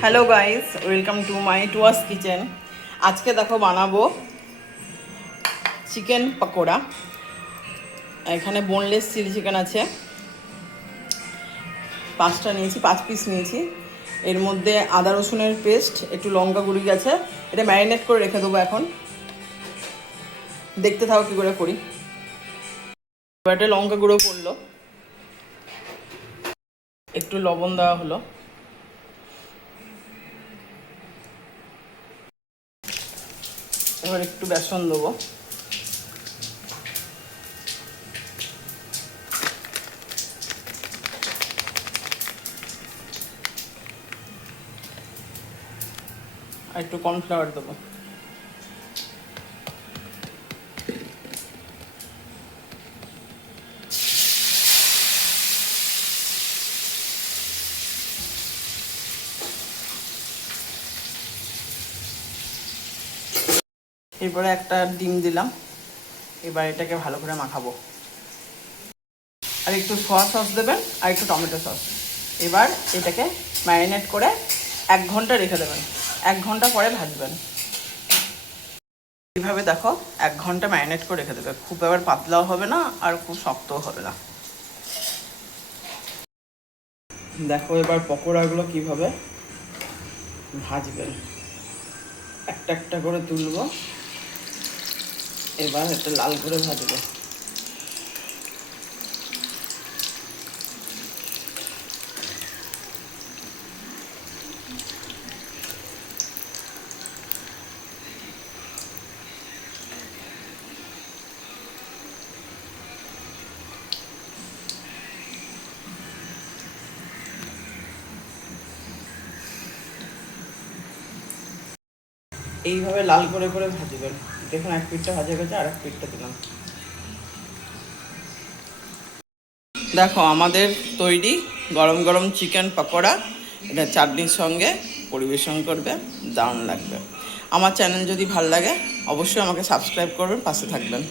Hello guys, welcome to my টুয়াস kitchen. আজকে দেখো বানাবো চিকেন পকোড়া। এখানে বোনলেস চিলি চিকেন আছে, 5 পিস নিয়েছি। এর মধ্যে আদা রসুনের পেস্ট, একটু লঙ্কা গুঁড়ি আছে। এটা ম্যারিনেট করে রেখে দেবো। এখন দেখতে থাকো কী করে করি। এবার এটা লঙ্কা গুঁড়ো পড়লো, একটু লবণ দেওয়া হলো, এবার একটু বেসন দেবো, আর একটু কর্নফ্লাওয়ার দেবো। এরপরে একটা ডিম দিলাম। এবার এটাকে ভালো করে মাখাবো। আর একটু সোয়া সস দেবেন, আর একটু টমেটো সস। এবার এটাকে ম্যারিনেট করে 1 ঘন্টা রেখে দেবেন। 1 ঘন্টা পরে ভাজবেন। এইভাবে দেখো 1 ঘন্টা ম্যারিনেট করে রেখে দেবে। খুব এবার পাতলাও হবে না আর খুব শক্তও হবে না। দেখো এবার পকোড়াগুলো কিভাবে ভাজবেন। একটা একটা করে তুলবো, এবার এটা লাল করে ভাজবো। এইভাবে লাল করে করে ভাজবেন। দেখুন এক পিঠটা ভাজা গেছে, আর এক পিঠটা দিলাম। দেখো আমাদের তৈরি গরম গরম চিকেন পকোড়া। এটা চাটনির সঙ্গে পরিবেশন করবে, দারুণ লাগবে। আমার চ্যানেল যদি ভালো লাগে অবশ্যই আমাকে সাবস্ক্রাইব করবেন, পাশে থাকবেন।